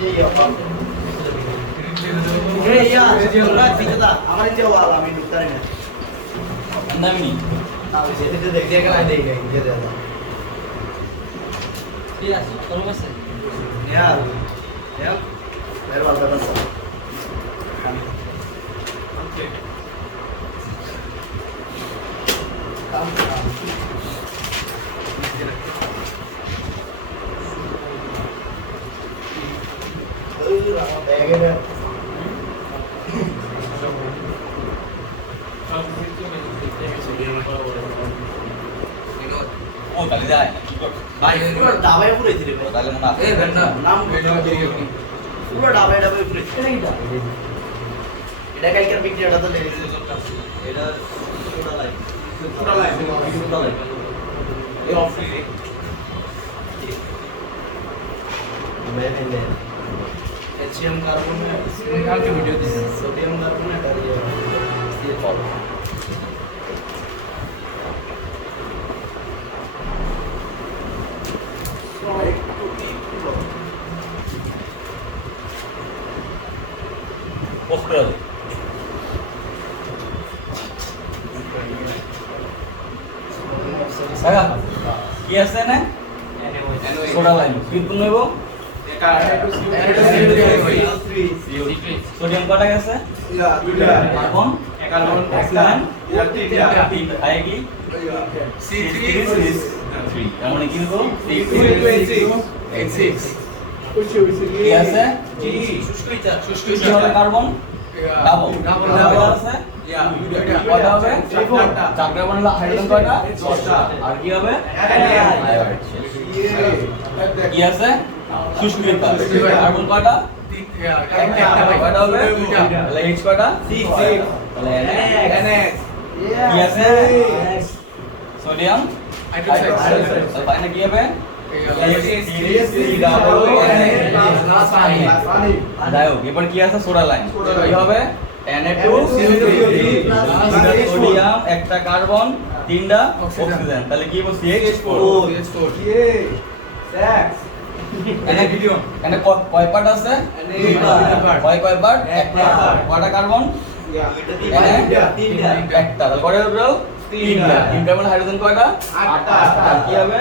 Oh, kali dah. Baik, itu dah bayar pura itu. Dalam mana? Benar. Nam pura dah bayar pura. Ini dah. Ini kayak kira pikir ada tuh dari situ. Ini sudah lain. Sudah lain. Sudah lain. Ini off free. Benar. HCM carbon में निकाल के video दे sodium carbon में डालिए ये follow poster सगा ये ऐसे ना सोडा लाइन कितना है वो सोडियम कटा गया कार्बन आएगी C3 हमने किनको कार्बन डबल আছে কয়টা হবে চারটা বানালে হাইড্রোজেন কয়টা 10টা আর কি হবে কি আছে শুষ্কতা কার্বন কয়টা কয়টা হবে তাহলে H কয়টা তাহলে NH কি আছে সোডিয়াম হাইড্রোক্সাইড তাহলে এখানে কি হবে এবার কি আছে সোডা লাইন কি হবে Na2 সোডিয়াম একটা কার্বন তিনটা অক্সিজেন তাহলে কি হবে CH4 এনে ভিডিও এনে কয় পার্ট আছে কয় পার্ট একটা কয়টা কার্বন তিনটা একটা তাহলে কয়টা হলো তিনটা তিন কার্বন হাইড্রোজেন কয়টা আটটা কি হবে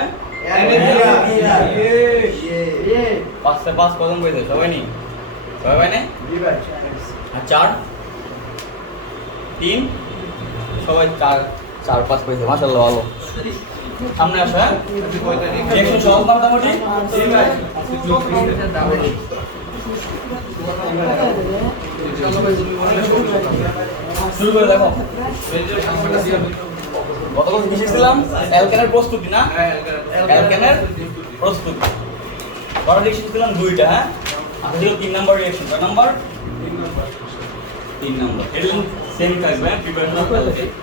পাঁচটা পাঁচ কত কইছে সবাই নি সবাই নে আর চার তিন সবাই চার চার পাঁচ কইছে মাশাআল্লাহ ভালো সামনে আসো হ্যাঁ একটু সহজ মোটামুটি শুরু করে দেখো গতকাল কি শিখছিলাম অ্যালকেনের প্রস্তুতি না অ্যালকেনের প্রস্তুতি বড় শিখছিলাম দুইটা হ্যাঁ আর ছিল 3 নাম্বার রিঅ্যাকশন কয় নাম্বার 3 নাম্বার এটা সেম থাকবে হ্যাঁ প্রিপারেশন অফ অ্যালকেন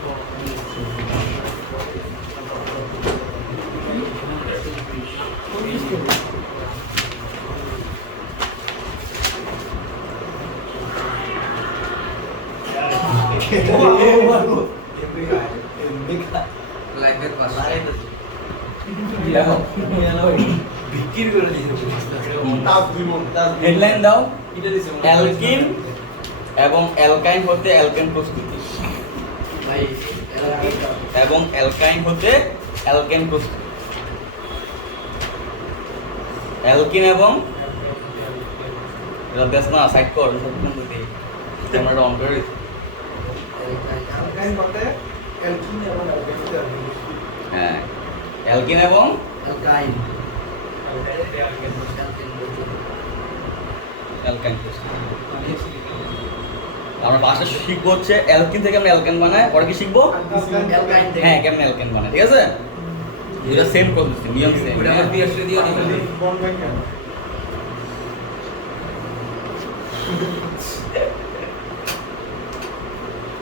হেডলাইন দাও অ্যালকিন এবং অ্যালকাইন হতে অ্যালকেন প্রস্তুতি এবং অ্যালকাইন হতে অ্যালকেন প্রস্তুতি অ্যালকিন এবং এটা দেশ না সাইড কর ক্যামেরাটা অন করে অ্যালকাইন হতে অ্যালকিন এবং অ্যালকেন হ্যাঁ অ্যালকিন এবং অ্যালকাইন অ্যালকাইন আমরা পাঁচটা শিখবো হচ্ছে অ্যালকিন থেকে আমরা অ্যালকেন বানাই পরে কি শিখবো অ্যালকাইন থেকে হ্যাঁ কেমন অ্যালকেন বানাই ঠিক আছে এটা সেম প্রসেস নিয়ম সেম ওটা আমরা পিএসটি দিয়ে দিই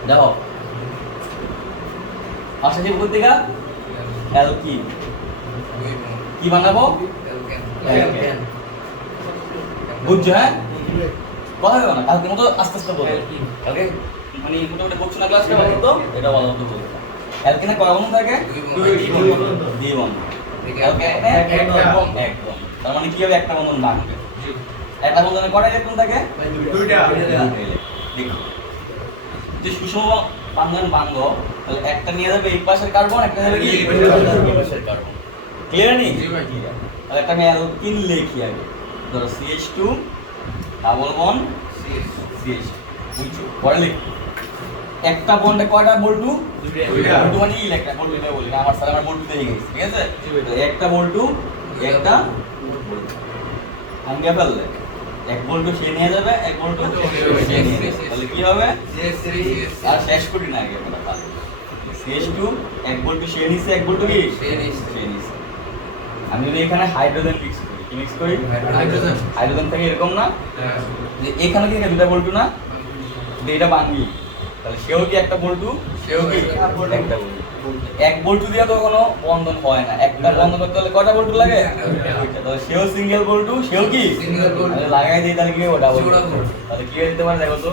দেখো পাঁচটা শিখবো থেকে অ্যালকিন কি বানাবো অ্যালকেন বুঝছো হ্যাঁ কথা বলো না কালকে মতো আস্তে আস্তে বলো কালকে মানে মোটামুটি বলছো না ক্লাসটা ভালো তো এটা ভালো মতো বলো অ্যালকেনে কয় বন্ধন থাকে দুই বন্ধন অ্যালকেনে এক বন্ধন তার মানে কি হবে একটা বন্ধন ভাঙবে একটা বন্ধনে কয়টা ইলেকট্রন থাকে? দুইটা। দেখো যে সুষম বন্ধন ভাঙব তাহলে একটা নিয়ে যাবে এই পাশের কার্বন, একটা যাবে কি এই পাশের কার্বন। ক্লিয়ার নি? জি ভাই। তাহলে একটা আমি অ্যালকিন লিখি আগে। ধরো CH2 ডাবল বন্ড CH বুঝছো? পরে লিখ। একটা বন্ডে কয়টা বল্টু? দুইটা। বল্টু মানে ইলেকট্রন, বল্টু এটা বলি না, আমার স্যার আমার বল্টু দেখে গেছে, ঠিক আছে? তাহলে একটা বল্টু একটা ভাঙিয়ে ফেললে এক বল্টু সে নিয়ে যাবে, এক বল্টু সে নিয়ে যাবে। তাহলে কি হবে? আর শেষ করি না আগে আমরা কাজ। CH2 এক বল্টু সে নিছে, এক বল্টু কি সে নিছে। আমি যদি এখানে হাইড্রোজেন মিক্স করি, কি মিক্স করি? হাইড্রোজেন থেকে এরকম না যে এখানে কি দুটা বল্টু না, এটা ভাঙবি তাহলে সেও কি একটা বল্টু, সেও কি একটা বল্টু। এক বল্টু দিয়ে তো কোনো বন্ধন হয় না, একটা বন্ধন করতে হলে কয়টা বল্টু লাগে? তাহলে সেও সিঙ্গেল বল্টু, সেও কি সিঙ্গেল বল্টু। তাহলে লাগাই দিই তাহলে কি হবে? ডাবল বল্টু। তাহলে কি হয়ে যেতে পারে দেখো তো?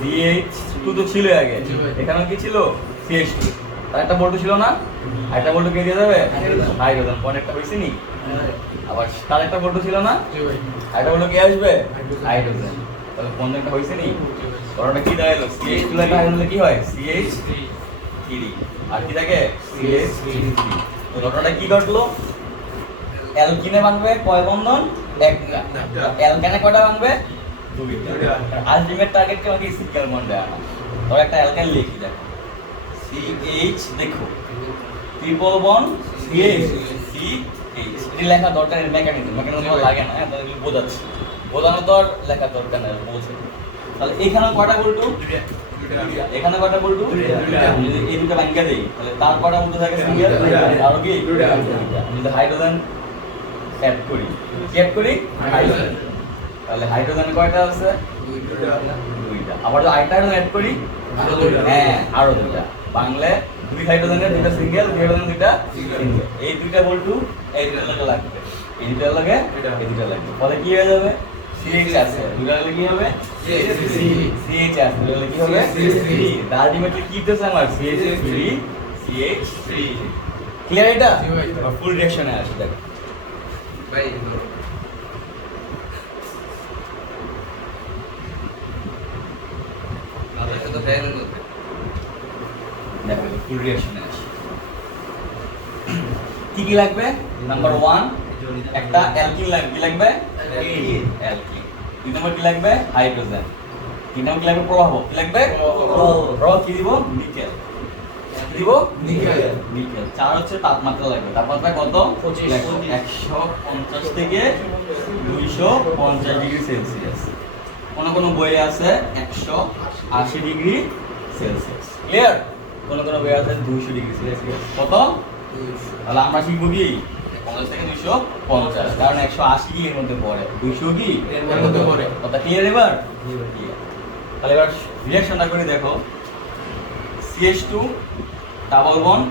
CH2 তো ছিল আগে, এখানেও কি ছিল? CH2। আর একটা বল্টু ছিল না, আরেকটা বল্টু কে দিয়ে যাবে? হাইড্রোজেন। কোন একটা হইছে নি? আবার তার একটা বল্টু ছিল না, আরেকটা বল্টু কে আসবে? হাইড্রোজেন। তাহলে কোন একটা হইছে নি? কোনটা কি দাঁড়ালো? CH2 লেখা হাইড্রোজেন কি হয়? CH3। আর কি থাকে? CH3। তো ঘটনাটা কি ঘটলো? অ্যালকিনে ভাঙবে কয় বন্ধন? একটা। অ্যালকেনে কয়টা ভাঙবে? দুইটা। আলটিমেট টার্গেট কি আমাকে সিঙ্গেল বন্ডে আনা। ধর একটা অ্যালকেন লিখি দেখো। CH দেখো ট্রিপল বন্ড CH এটি লেখা দরকার, মেকানিজম লাগে না, তাহলে বোঝাচ্ছি, বোঝানো তো আর লেখা দরকার নেই, বোঝে। তাহলে এখানে কয়টা বল্টু? এখানে কয়টা বল্টু? এই দুটো ভাঙিয়ে দেই তাহলে তার কয়টা বল্টু থাকে? সিঙ্গেল। আর কি আমি যদি হাইড্রোজেন অ্যাড করি, কি অ্যাড করি? হাইড্রোজেন। তাহলে হাইড্রোজেন কয়টা আছে? দুইটা। আবার যদি আরেকটা হাইড্রোজেন অ্যাড করি, হ্যাঁ আরো দুইটা। বাংলা দুই হাইড্রোজেনের দুইটা সিঙ্গেল, দুই হাইড্রোজেন দুইটা সিঙ্গেল। এই দুইটা বল্টু এই দুইটা লাগবে, এই দুইটা লাগে, এই দুইটা লাগবে। ফলে কি হয়ে যাবে? CH আছে, দুইটা লাগলে কি হবে? CH আছে, দুইটা লাগলে কি হবে? আলটিমেটলি কি দিতেছে আমার? CH3। ক্লিয়ার এটা? ফুল রিঅ্যাকশনে আসে দেখো ভাই। দেখো ফুল রিঅ্যাকশনে আসে। কি কি লাগবে? নাম্বার 1 একটা অ্যালকিন লাগবে, কি লাগবে? অ্যালকিন। 2 নম্বর কি লাগবে? হাইড্রোজেন। 3 নম্বর কি লাগবে? প্রবাহ। কি লাগবে? প্রবাহ। কি দিব? নিকেল। কি দিব? নিকেল। 4 হচ্ছে তাপমাত্রা লাগবে। তাপমাত্রা কত? 150 থেকে 250 ডিগ্রি সেলসিয়াস। কোন বইয়ে আছে 180 ডিগ্রি সেলসিয়াস। ক্লিয়ার? কোন বইয়ে আছে 200 ডিগ্রি সেলসিয়াস। কত? তাহলে আমরা শিখবো কি 50 থেকে 250, কারণ 180 কি এর মধ্যে পড়ে, 200 কি এর মধ্যে পড়ে। কথা ক্লিয়ার এবার? তাহলে এবার রিঅ্যাকশনটা করে দেখো। CH2 ডাবল বন্ড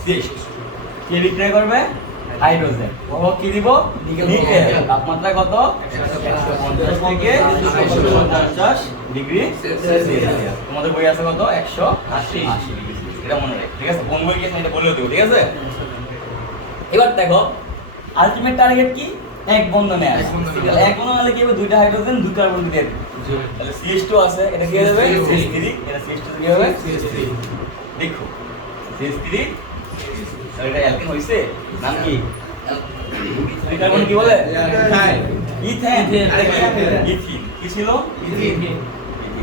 CH2 কে বিক্রিয়া করবে? হাইড্রোজেন। প্রবাহ কি দিব? নিকেল। তাপমাত্রা কত? 150 থেকে 250 ডিগ্রি সেলসিয়াস। তোমাদের বই আছে কত? 180 ডিগ্রি সেলসিয়াস। এটা মনে রাখো, ঠিক আছে? কোন বই কি এটা বলেও দেব, ঠিক আছে? এবার দেখো আলটিমেট টার্গেট কি? এক বন্ধনে আসে। তাহলে এক বন্ধনে হলে কি হবে? দুইটা হাইড্রোজেন দুই কার্বন দিয়ে দিবে। তাহলে CH2 আছে, এটা কি হয়ে যাবে? CH3। এটা CH2 কি হবে? CH3। দেখো CH3 তাহলে এটা অ্যালকিন হইছে। নাম কি? দুই কার্বন কি বলে? ইথেন। ইথিন কি ছিল? ইথিন।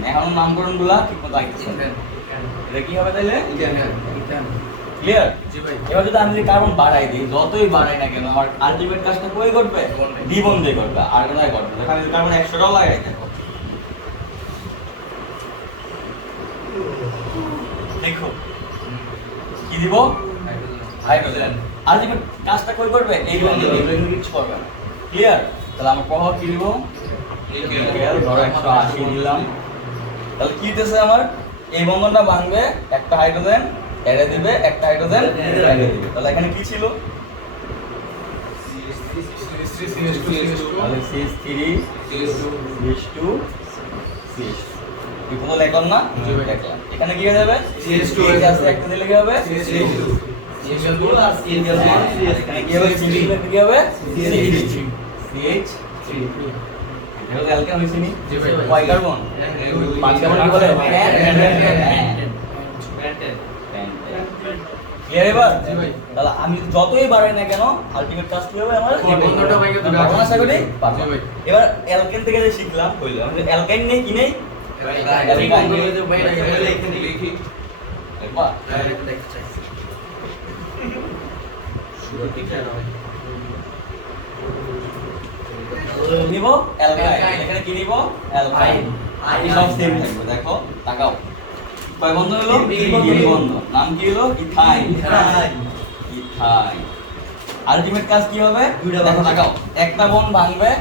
এখন নামকরণগুলো ঠিকমতো আইতেছে। এটা কি হবে তাহলে? ইথেন। ক্লিয়ার? জি ভাই। এবার যদি আমি কার্বন বাড়াই দিই, যতই বাড়াই না কেন আমার আলটিমেট কাজটা কই করবে? দ্বিবন্ধে করবে, আর কোথায় করবে? এখানে যদি কার্বন 100 টাও লাগাই দেখো, দেখো কি দিব? হাইড্রোজেন। আলটিমেট কাজটা কই করবে? এই বন্ধে করবে, কিছু করবে না। ক্লিয়ার? তাহলে আমরা প্রবাহ কি দিব? নিকেল। ধরো 180 দিলাম। তাহলে কি দিতেছে আমার? এই বন্ধনটা ভাঙবে, একটা হাইড্রোজেন এড়ে দিবে, একটা হাইড্রোজেন এড়ে দিবে। তাহলে এখানে কি ছিল? তাহলে CH3 CH2 CH2 এই কত লিখলাম না? লিখলাম। এখানে কি হয়ে যাবে? CH2 আছে, একটা দিলে কি হবে? CH2 আর সিঙ্গেল বন্ড। এখানে কি হবে? সিঙ্গেল কি হবে? CH3। এটা তো অ্যালকেন হইছে নি জি ভাই। কয় কার্বন 5 কার্বন কি বলে ক্লিয়ার এবার জি ভাই। তাহলে আমি যতই বাড়াই না কেন আলটিমেট কাজ কি হবে আমার এই বন্ধনটা ভাইকে দুটো পারবো না আশা করি পারবো। জি ভাই। এবার অ্যালকেন থেকে যে শিখলাম কইলো আমাদের অ্যালকাইন নেই কি নেই লিখি বাহ নিব অ্যালকাইন এখানে কি নিব অ্যালকাইন এই সব সেম থাকবে দেখো তাকাও কয় বন্ধন হলো তিন বন্ধন নাম কি হলো ইথাইন ইথাইন আলটিমেট কাজ কি হবে দেখো তাকাও একটা বন্ড ভাঙবে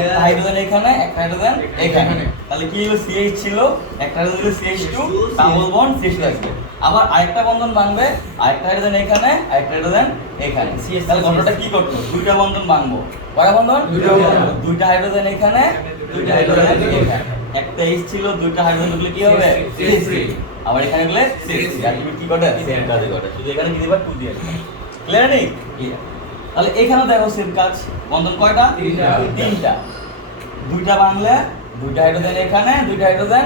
একটা হাইড্রোজেন এখানে একটা হাইড্রোজেন এখানে তাহলে কি হলো CH ছিল একটা হাইড্রোজেন হলো CH2 ডাবল বন্ড CH2 আসবে আবার আরেকটা বন্ধন ভাঙবে আরেকটা হাইড্রোজেন এখানে আরেকটা হাইড্রোজেন এখানে তাহলে ঘটনাটা কি করতে দুইটা বন্ধন ভাঙবো কয়টা বন্ধন দুইটা হাইড্রোজেন এখানে দুইটা হাইড্রোজেন এখানে একটা H ছিল দুইটা হাইড্রোজেন গুলো কি হবে CH3 আবার এখানে গুলো CH3 আলটিমেট কি ঘটে সেম কাজ ঘটে শুধু এখানে কি দিবা 2 দিয়ে ক্লিয়ার নেই ক্লিয়ার তাহলে এখানে দেখো সেম কাজ বন্ধন কয়টা তিনটা দুইটা ভাঙলে দুইটা হাইড্রোজেন এখানে দুইটা হাইড্রোজেন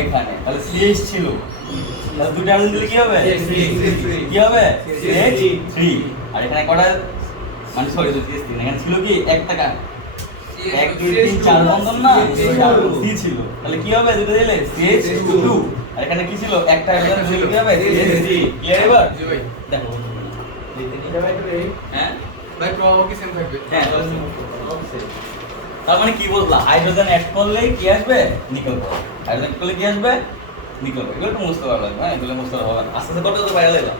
এখানে তাহলে CH ছিল তাহলে দুইটা হাইড্রোজেন দিলে কি হবে কি হবে CH3 আর এখানে কয়টা মানে সরি CH3 এখানে ছিল কি একটা কাজ 1 2 3 4 বন্ধন না C ছিল তাহলে কি হবে দুটো দিলে CH2 আর এখানে কি ছিল একটা হাইড্রোজেন ছিল কি হবে CH3 ক্লিয়ার এবার জি ভাই দেখো হ্যাঁ ভাই প্রভাব কি সেম থাকবে হ্যাঁ তার মানে কি বললা হাইড্রোজেন অ্যাড করলেই কি আসবে নিকেল পাবে হাইড্রোজেন করলে কি আসবে নিকেল পাবে এগুলো তো মুছতে পারবে হ্যাঁ এগুলো মুছতে হবে না আস্তে আস্তে করতে তো বাইরে এলাম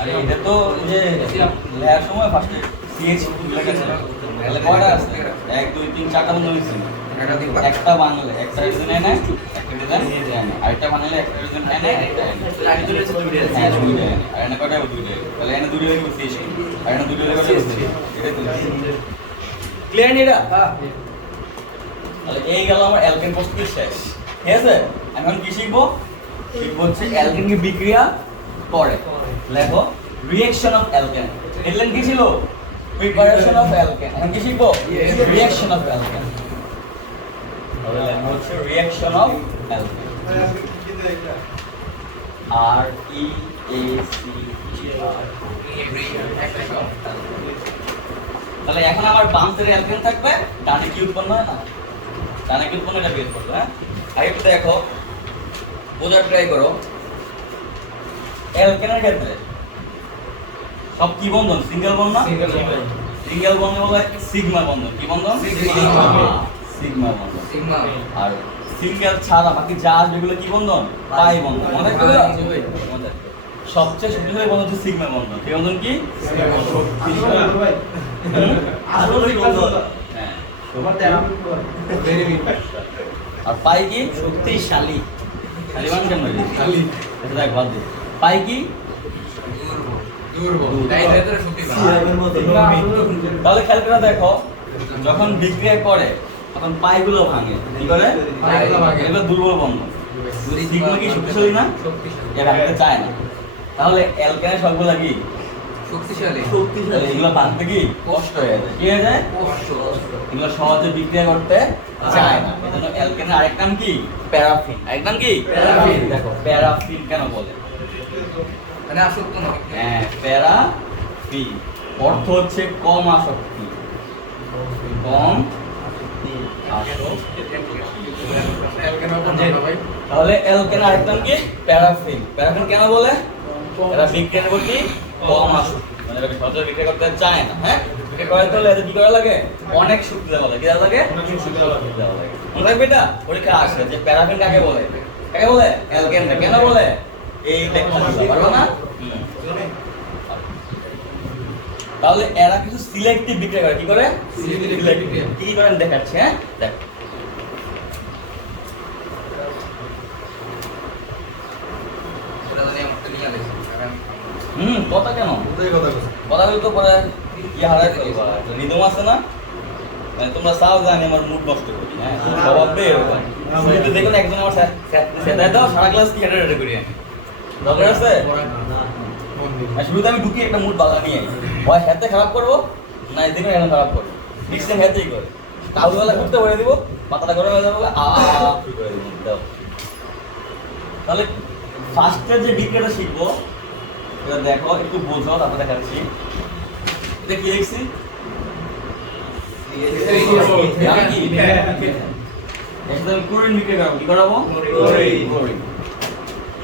আরে এটা তো যে লেয়ার সময় ফার্স্টে CH লেখা তাহলে কয়টা আছে 1 2 3 4টা বন্ধ হয়েছে একটা বাংলা একটা হাইড্রোজেন এনে একটা হাইড্রোজেন এনে আরেকটা বাংলা একটা হাইড্রোজেন এনে হ্যাঁ দুইটা এনে আর এনে কয়টা দুইটা তাহলে এনে দুইটা হয়ে গেছে CH আর এনে দুইটা হয়ে গেছে এটা তো ক্লিয়ার নি এটা তাহলে এই গেল আমার অ্যালকেন প্রস্তুতি শেষ ঠিক আছে এখন কি শিখবো শিখবো হচ্ছে অ্যালকেন কি বিক্রিয়া করে লেখো রিঅ্যাকশন অফ অ্যালকেন এলএন কি ছিল প্রিপারেশন অফ অ্যালকেন এখন কি শিখবো রিঅ্যাকশন অফ অ্যালকেন তাহলে লেখো হচ্ছে reaction of alkane R E A C E R তাহলে এখন আমার বাম সাইডে অ্যালকেন থাকবে ডানে কি উৎপন্ন হয় না ডানে কি উৎপন্ন এটা বের করবো হ্যাঁ আগে একটু দেখো বোঝার ট্রাই করো অ্যালকেনের ক্ষেত্রে সব কি বন্ধন সিঙ্গেল বন্ধন না সিঙ্গেল বন্ধন বলে সিগমা বন্ধন কি বন্ধন সিগমা বন্ধন সিগমা আর সিঙ্গেল ছাড়া বাকি যা আসবে এগুলো কি বন্ধন পাই বন্ধন মনে রাখবে সবচেয়ে শক্তিশালী বন্ধন হচ্ছে সিগমা বন্ধন এই বন্ধন কি আর পাই কি শক্তিশালী খালি মান কেন খালি এটা দেখ বাদ দে পাই কি দুর্বল তাই ভেতরে শক্তি তাহলে খেয়াল করে দেখো যখন বিক্রিয়া করে তখন পাইগুলো ভাঙে কি করে পাইগুলো ভাঙে। এগুলো দুর্বল বন্ধন সিগমা কি শক্তিশালী না শক্তিশালী এটা ভাঙতে চায় না তাহলে অ্যালকেনের সবগুলা কি শক্তিশালী তাহলে এগুলো ভাঙতে কি কষ্ট হয়ে যায় কি হয়ে যায় কষ্ট এগুলো সহজে বিক্রিয়া করতে চায় না এজন্য অ্যালকেনের আরেক নাম কি প্যারাফিন আরেক নাম কি প্যারাফিন। দেখো প্যারাফিন কেন বলে মানে আসক্ত নয় হ্যাঁ প্যারাফিন অর্থ হচ্ছে কম আসক্তি কম আসক্তি ভাই তাহলে অ্যালকেন আরেক নাম কি প্যারাফিন প্যারাফিন কেন বলে এরা বিক্রিয়ার প্রতি কম আসক্তি মানে এরা সহজে বিক্রিয়া করতে চায় না হ্যাঁ বিক্রিয়া করাতে হলে এদের কি করা লাগে অনেক শক্তি দেওয়া লাগে কি দেওয়া লাগে অনেক শক্তি দেওয়া লাগে মনে রাখবে এটা পরীক্ষা আসে যে প্যারাফিন কাকে বলে অ্যালকেনটা কেন বলে এই লেকচার পারো না তাহলে এরা কিছু সিলেক্টিভ বিক্রিয়া করে কি করে Selective বিক্রিয়া। কি করেন দেখাচ্ছি হ্যাঁ দেখ ওটা জানি আমাকে নিয়ে আলেছে কথা কেন কথা বলতে পরে ইয়ে হারাই ফেলবা রিদম আছে না মানে তোমরা চাও জানি আমার মুড নষ্ট করি হ্যাঁ স্বভাবটা এরকম শুরুতে দেখুন একজন আমার সেটাই দাও সারা ক্লাস কি হেঁটে হেঁটে করি আমি দরকার আছে আর শুরুতে আমি ঢুকি একটা মুড বাধা নিয়ে হয় হাতে খারাপ করবো না দেখুন এখন খারাপ করবো মিক্সিং হেতেই করে কাউগুলা করতে বলে দিব পাতাটা গরম হয়ে যাবে শুরু করে দিব দাও তাহলে ফার্স্টে যে বিক্রিয়াটা শিখবো এটা দেখো একটু বোঝো তারপর দেখাচ্ছি এটা কি লিখছি এখানে আমি ক্লোরিন বিক্রি করবো কি করাবো ক্লোরিন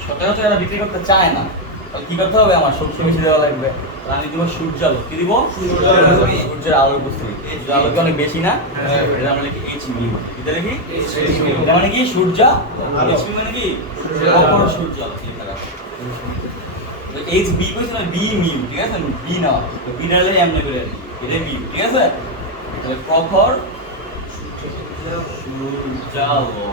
সচরাচর এরা বিক্রি করতে চায় না তাহলে কি করতে হবে আমার সবচেয়ে বেশি দেওয়া লাগবে আমি দিব সূর্যালো কি দিব সূর্যের আলোর উপস্থিতি সূর্যের আলো কি অনেক বেশি না এটা আমরা লিখি এইচ মিউ এটা লিখি এটা মানে কি সূর্য এইচ মিউ মানে কি অপর সূর্য আলো লেখা রাখো এইচ বি কইছ না বি মিউ ঠিক আছে বি না বি না হলে এমনি করে এটা বি ঠিক আছে তাহলে প্রখর সূর্যালো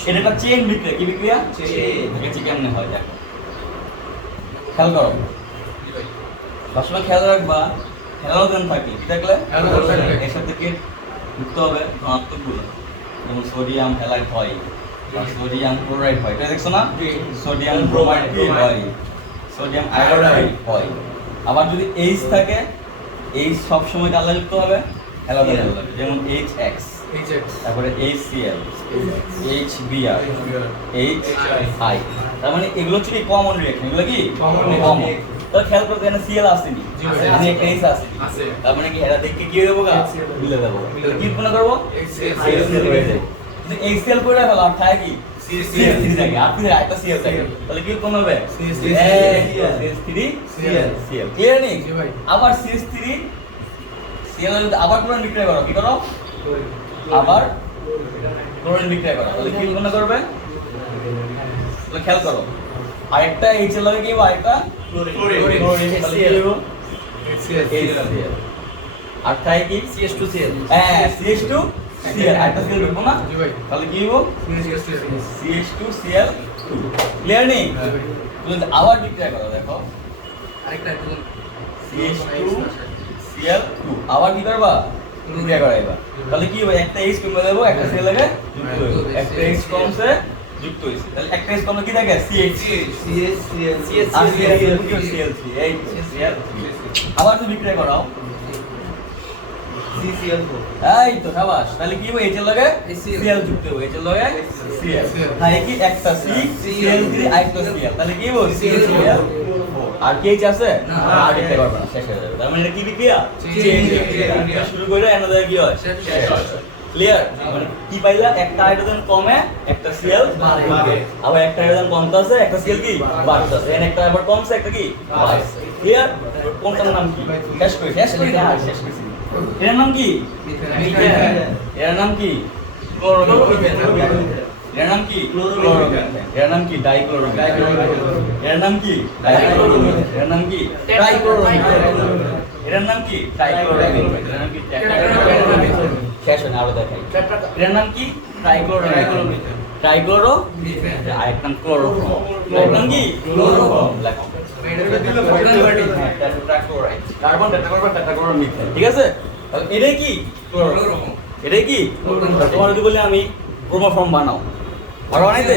এটা একটা চেইন বিক্রিয়া কি বিক্রিয়া চেইন এটা কেমনে হয় দেখো খেয়াল করো সবসময় খেয়াল রাখবা হ্যালোজেন থাকে কি থাকলে এর সাথে কি যুক্ত হবে ধনাত্মক গুলো যেমন সোডিয়াম হ্যালাইড হয় বা সোডিয়াম ক্লোরাইড হয় এটা দেখছো না সোডিয়াম ব্রোমাইড কি হয় সোডিয়াম আয়োডাইড হয় আবার যদি এইচ থাকে এইচ সব সময় কালো যুক্ত হবে হ্যালোজেন লাগবে যেমন HX তারপরে HCl HBr HI তার মানে এগুলো হচ্ছে কি কমন রিঅ্যাকশন এগুলো কি কমন তো খেয়াল করতে এখানে Cl আসেনি এখানে একটা H আছে তার মানে কি এরা দেখে কি দেবো গা মিলে দেবো কি মনে করব HCl হয়ে যায় যদি HCl করে ফেলা আর থাকে কি CH3 থাকে আর ফিরে একটা Cl থাকে তাহলে কি কোন হবে CH3Cl ক্লিয়ার নেই আবার CH3 Cl আবার ক্লোরিন বিক্রিয়া করো কি করো আবার ক্লোরিন বিক্রিয়া করো তাহলে কি মনে করবে তাহলে খেয়াল করো আরেকটা এইচ এর লাগে কি আরেকটা ক্লোরিন তাহলে কি হবে HCl আর তাই কি CH2Cl হ্যাঁ CH2Cl আরেকটা Cl লিখবো না তাহলে কি হবে CH2Cl2 ক্লিয়ার নেই তুমি আবার বিক্রিয়া করো দেখো আরেকটা CH2Cl2 আবার কি করবা বিক্রিয়া করাইবা তাহলে কি হবে একটা H কমে দেবো একটা Cl লাগে যুক্ত হইবে একটা H কমছে যুক্ত হইছে তাহলে একটা H কমলে কি থাকে CH3 আবার তুমি বিক্রিয়া করাও এই তো শাবাশ তাহলে কি হবে H এর লাগে Cl যুক্ত হবে H এর লাগে Cl হ্যাঁ কি একটা Cl3 আরেকটা Cl তাহলে কি হবে CCl আর কি H আছে না আর দিতে পারবে না শেষ হয়ে যাবে তার মানে এটা কি বিক্রিয়া চেইন বিক্রিয়া শুরু করে এনাদের কি হয় শেষ ক্লিয়ার মানে কি পাইলা একটা হাইড্রোজেন কমে একটা Cl বাড়ে আবার একটা হাইড্রোজেন কমতাছে একটা Cl কি বাড়তাছে এখানে একটা আবার কমছে একটা কি বাড়ছে ক্লিয়ার কোনটার নাম কি শেষ করি না শেষ করি এর নাম কি মিথেন এর নাম কি ক্লোরোমিথেন এর নাম কি ক্লোরোমিথেন এর নাম কি ডাইক্লোরোমিথেন এর নাম কি ডাইক্লোরোমিথেন এর নাম কি ট্রাইক্লোরোমিথেন এর নাম কি ট্রাইক্লোরোমিথেন এর নাম কি টেট্রাক্লোরোমিথেন শেষ হয় আরো দেখাই এর নাম কি ট্রাইক্লোরোমিথেন ট্রাইক্লোরোমিথেন আরেক নাম ক্লোরোফর্ম এর নাম কি ক্লোরোফর্ম লেখো কার্বন টেট্রাক্লোরোমিথেন ঠিক আছে এটাই কি ক্লোরোফর্ম এটাই কি তোমার যদি বলি আমি ব্রোমোফর্ম বানাও পারবা নাইতে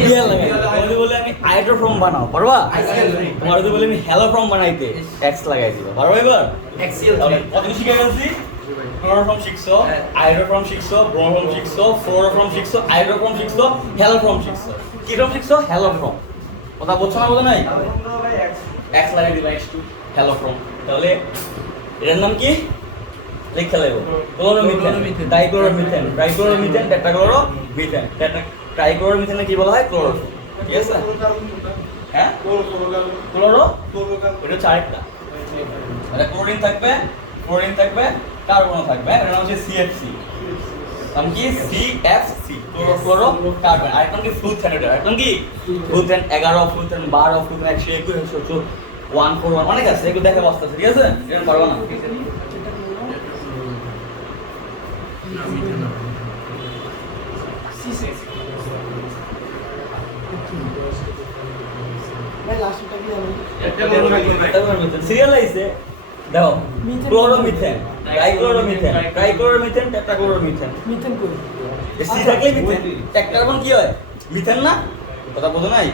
রিয়েল লাগাই তোমার যদি বলি আমি হাইড্রোফর্ম বানাও পারবা তোমার যদি বলি আমি হ্যালোফর্ম বানাইতে এক্স লাগাই দিবা পারবা এবার এক্সিএল তাহলে কত শিখে গেছি ক্লোরোফর্ম শিখছো হাইড্রোফর্ম শিখছো ব্রোমোফর্ম শিখছো ফ্লোরোফর্ম শিখছো হাইড্রোফর্ম শিখছো হ্যালোফর্ম শিখছো কি ফর্ম শিখছো হ্যালোফর্ম কথা বলছো না বলে নাই এক্স লাগাই দিবা H2 হ্যালোফর্ম তাহলে এর নাম কি লিখে দেব ক্লোরোমিথেন ডাইক্লোরোমিথেন ট্রাইক্লোরোমিথেন টেট্রাক্লোরোমিথেন ট্রাইক্লোরোমিথেন কি বলা হয় ক্লোরোফর্ম ঠিক আছে হ্যাঁ ক্লোরো এটা চারটা মানে ক্লোরিন থাকবে কার্বন থাকবে এর নাম হচ্ছে CFC নাম কি CFC ক্লোরো কার্বন আর নাম কি ফ্লুথেন এটা নাম কি ফ্লুথেন 11 ফ্লুথেন 12 ফ্লুথেন 121 141 অনেক আছে এগুলো দেখে বসতে ঠিক আছে এরকম পারবা না সিরিয়াল আইছে দেখো ক্লোরোমিথেন ডাইক্লোরোমিথেন ট্রাইক্লোরোমিথেন টেট্রাক্লোরোমিথেন মিথেন কই সি থাকলে মিথেন এক কার্বন কি হয় মিথেন না কথা বুঝো নাই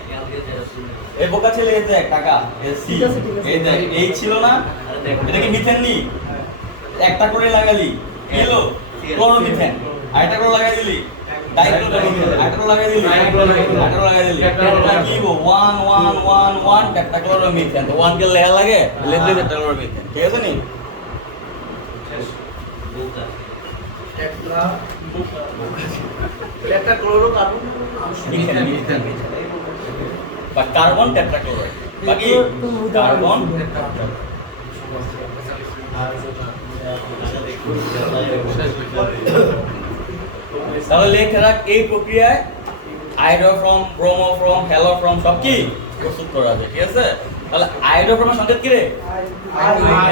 এই বোকা ছেলে এই দেখ কাকা এই সি এই দেখ এই ছিল না এটা কি মিথেন নি একটা করে লাগালি কি হলো ক্লোরোমিথেন, আরেকটা করে লাগাই দিলি ডাইক্লোরোমিথেন, আরেকটা করে লাগাই দিলি আরেকটা করে লাগাই দিলি এটা কি হলো 1 1 1 1 টেট্রাক্লোরোমিথেন। তো 1 কে লেখা লাগে লিখলে টেট্রাক্লোরোমিথেন, ঠিক আছে নি? বা কার্বন টেট্রাক্লোরাইড, বাকি কার্বন তাহলে লেখা রাখ এই প্রক্রিয়ায় আয়োডোফ্রম, ব্রোমোফ্রম, হ্যালোফ্রম সব কি প্রস্তুত করা হবে, ঠিক আছে? তাহলে আয়োডোফ্রমের সংকেত কি রে?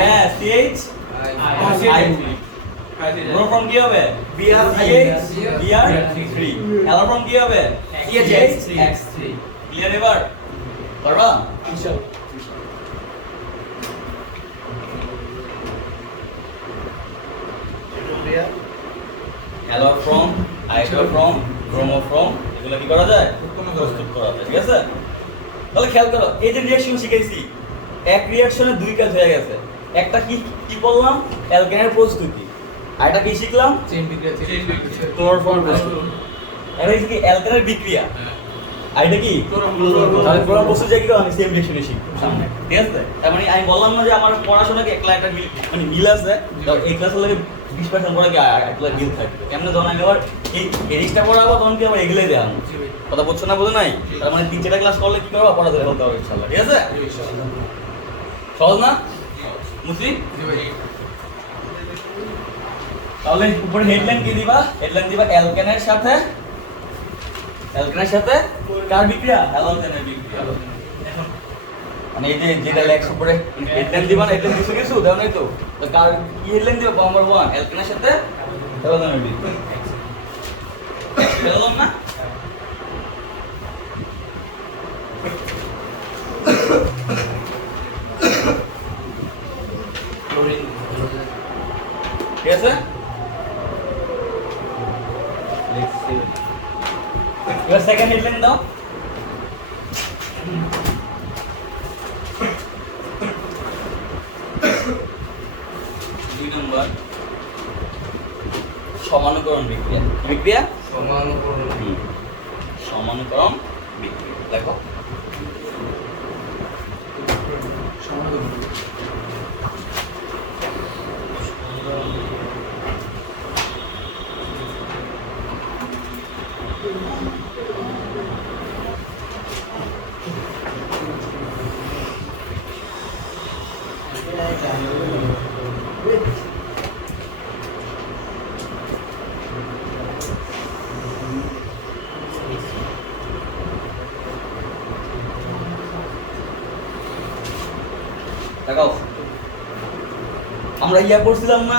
হ্যাঁ CH ব্রোমোফ্রম কি হবে? Br3, হ্যালোফ্রম কি হবে? CH3। ক্লিয়ার এবার? পারবা? ইনশাআল্লাহ। হ্যালোফ্রম, আয়োডোফ্রম, ব্রোমোফ্রম এগুলো কি করা যায়? প্রস্তুত করা যায়, ঠিক আছে? তাহলে খেয়াল করো এই যে রিঅ্যাকশন শিখাইছি, এক রিঅ্যাকশনে দুই কাজ হয়ে গেছে। একটা কি কি বললাম? অ্যালকেনের প্রস্তুতি। আর এটা কি শিখলাম? চেইন বিক্রিয়া, ক্লোরোফর্ম প্রস্তুতি। এটা কি অ্যালকেনের বিক্রিয়া। আর এটা কি তাহলে ক্লোরোফর্ম প্রস্তুতি কি আমি সেম রিঅ্যাকশনে শিখব সামনে, ঠিক আছে? তার মানে আমি বললাম না যে আমার পড়াশোনাকে একলা একটা মানে মিল আছে, তো এই ক্লাসের লাগে 20% পড়া কি একলা মিল থাকবে। কেমনে যখন আমি আবার এই জিনিসটা পড়াবো তখন কি আমার এগুলাই দেখাবো। কথা বলছো না? বলে নাই? তার মানে 3-4টা ক্লাস করলে কি করবো? পড়া ধরে ফেলতে হবে ইনশাআল্লাহ, ঠিক আছে? সহজ না মুসলিম? তাহলে উপরে হেডলাইন কি দিবা? হেডলাইন দিবা অ্যালকেনের সাথে কার বিক্রিয়া? অ্যালকেনের বিক্রিয়া। মানে এই যে যেটা লেখছ উপরে হেডলাইন দিবা না, হেডলাইন কিছু কিছু দাও নাই তো। তো কার কি হেডলাইন দিবা? নাম্বার 1 অ্যালকেনের সাথে অ্যালকেনের বিক্রিয়া। বললাম না? ঠিক আছে? এবার সেকেন্ড হেডলাইন দাও। দুই নম্বর সমানুকরণ বিক্রিয়া। বিক্রিয়া সমানুকরণ বিক্রিয়া দেখো। দেখাও আমরা ইয়া পড়ছিলাম না